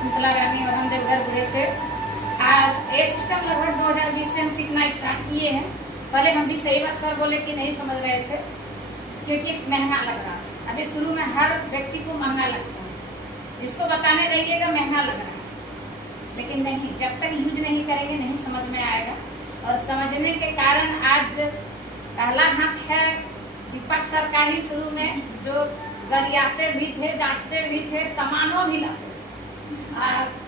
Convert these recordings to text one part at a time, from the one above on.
शकुंतला रानी और हम देवघर बुढ़े से। ये सिस्टम लगभग 2020 से हम सीखना स्टार्ट किए हैं। पहले हम भी सही बात सर बोले कि नहीं समझ रहे थे, क्योंकि महंगा लग रहा है। अभी शुरू में हर व्यक्ति को महंगा लगता है, जिसको बताने जाइएगा महंगा लग रहा है, लेकिन नहीं, जब तक यूज नहीं करेंगे नहीं समझ में आएगा। और समझने के कारण आज पहला हाथ है दीपक सर का ही, शुरू में जो गरियाते भी थे, डांटते भी थे, सामानों भी लाते थे। और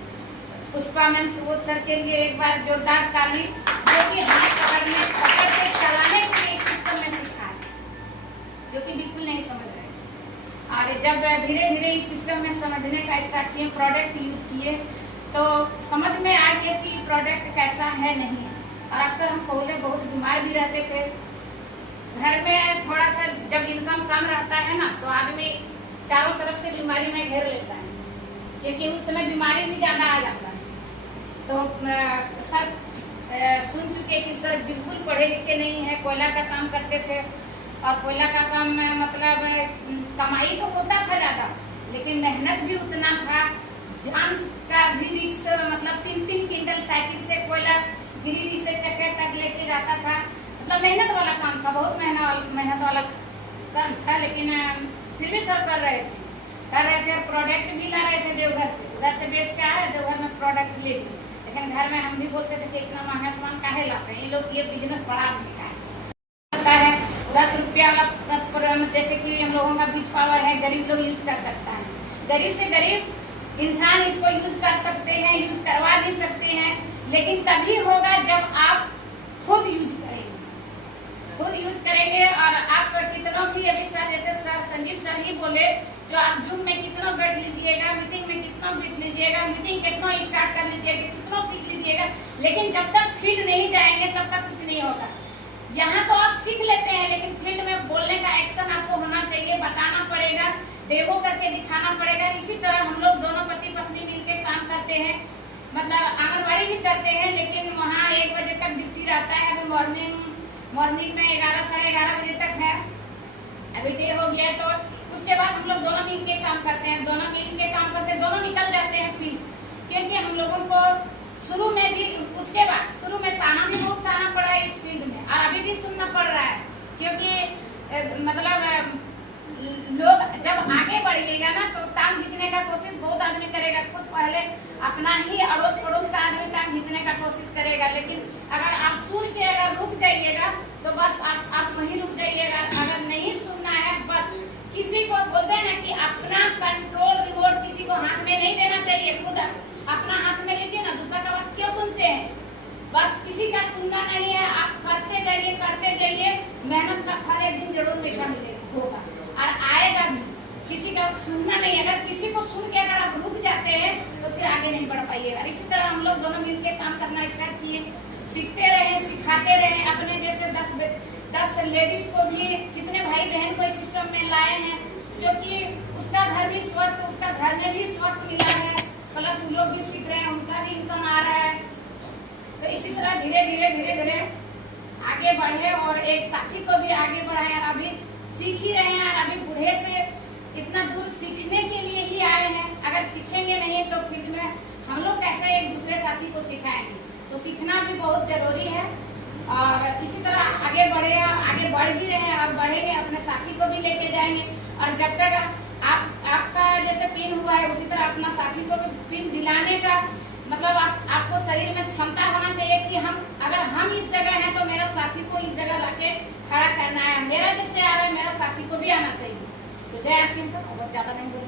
पुष्पा मैम सुबोध सर के लिए एक बार जोरदार ताली, जो कि हाथ पकड़ के चलाने के एक सिस्टम में सिखा है, जो कि बिल्कुल नहीं समझ रहे। और जब धीरे धीरे इस सिस्टम में समझने का स्टार्ट किए, प्रोडक्ट यूज किए, तो समझ में आ गया कि प्रोडक्ट कैसा है नहीं है। और अक्सर हम पहले बहुत बीमार भी रहते थे। घर में थोड़ा सा जब इनकम कम रहता है ना, तो आदमी चारों तरफ से बीमारी में घेर लेता है, क्योंकि उस समय बीमारी भी ज्यादा आ जाता है। तो सर सुन चुके कि सर बिल्कुल पढ़े लिखे नहीं है, कोयला का काम करते थे। और कोयला का काम मतलब कमाई तो होता था ज्यादा, लेकिन मेहनत भी उतना था। जान का भी रिस्क, मतलब 3-3 क्विंटल साइकिल से कोयला गिरिडीह से चक्के तक लेके जाता था। मतलब मेहनत वाला काम था, बहुत मेहनत वाला काम था, लेकिन फिर भी सब कर रहे थे। प्रोडक्ट भी ला रहे थे देवघर से, उधर से बेच के आए, देवघर में प्रोडक्ट ले लिए। लेकिन घर में हम भी बोलते थे कि इतना महंगा सामान काहे लाते हैं, ये लोग ये बिजनेस बड़ा आदमी का है। 10 रुपया जैसे कि हम लोगों का बीच पावर है, गरीब लोग यूज कर सकता है। गरीब से गरीब इंसान इसको यूज कर सकते हैं, यूज करवा भी सकते हैं, लेकिन तभी होगा जब आप खुद यूज करेंगे। और आप कितनों भी अविश्वास, जैसे सर संजीव सर ही बोले, जो आप जूम में कितना बैठ लीजिएगा, मीटिंग में कितना बैठ लीजिएगा, मीटिंग कितना स्टार्ट कर लीजिएगा, कितना सीख लीजिएगा, लेकिन जब तक फील्ड नहीं जाएंगे तब तक कुछ नहीं होगा। यहाँ तो आप सीख लेते हैं, लेकिन फील्ड में बोलने का एक्शन आपको होना चाहिए, बताना पड़ेगा, डेमो करके दिखाना पड़ेगा। इसी तरह हम लोग दोनों पति पत्नी मिलकर काम करते हैं, मतलब आंगनबाड़ी भी करते हैं, लेकिन वहाँ 1 बजे तक ड्यूटी रहता है। अभी मॉर्निंग में 11 साढ़े 11 बजे तक है। अभी डे हो गया, तो उसके बाद हम लोग दोनों मिल के काम करते हैं, दोनों निकल जाते हैं फील्ड, क्योंकि हम लोगों को शुरू में भी, उसके बाद शुरू में ताना भी बहुत सहना पड़ा है इस फील्ड में, और अभी भी सुनना पड़ रहा है, क्योंकि मतलब लोग जब आगे बढ़िएगा ना, तो टांग खींचने का कोशिश बहुत आदमी करेगा। खुद पहले अपना ही अड़ोस पड़ोस का आदमी टांग खींचने का कोशिश करेगा, लेकिन अगर आप सुन के अगर रुक जाइएगा तो बस आप वहीं रुक जाइएगा। अगर नहीं सुनना है, बस किसी को बोलते हैं ना कि अपना कंट्रोल रिमोट किसी को हाथ में नहीं देना चाहिए, खुद अपना हाथ में लीजिए ना, दूसरा का बात क्यों सुनते हैं। बस किसी का सुनना नहीं है, आप करते जाइए, मेहनत का फल एक दिन जरूर मीठा मिलेगा, होगा और आएगा भी। किसी का सुनना नहीं, अगर किसी को सुन के अगर आप रुक जाते हैं तो फिर आगे नहीं बढ़ पाइएगा। इसी तरह हम लोग दोनों मिलकर काम करना स्टार्ट किए, सीखते रहे, सिखाते रहे। अपने जैसे 10 लेडीज को भी, कितने भाई बहन को इस सिस्टम में लाए हैं, जो कि उसका घर भी स्वस्थ, उसका घर में भी स्वस्थ मिला है, प्लस उन लोग भी सीख रहे हैं, उनका भी इनकम आ रहा है। तो इसी तरह धीरे धीरे आगे बढ़े और एक साथी को भी आगे बढ़ाए। अभी सीख ही रहे हैं, अभी बूढ़े से इतना दूर सीखने के लिए ही आए हैं। अगर सीखेंगे नहीं तो फील्ड में हम लोग कैसे एक दूसरे साथी को सिखाएंगे, तो सीखना भी बहुत जरूरी है। और इसी तरह आगे बढ़ ही रहे हैं और बढ़ेंगे, अपने साथी को भी लेके जाएंगे। और जब तक आपका जैसे पिन हुआ है, उसी तरह अपना साथी को भी पिन दिलाने का, मतलब आपको शरीर में क्षमता होना चाहिए कि अगर हम इस जगह हैं तो मेरा साथी को इस जगह लाके खड़ा करना है। मेरा जिससे आ रहा है, मेरा साथी को भी आना चाहिए। तो जय आसिम सर, और ज्यादा नहीं बोलेंगे।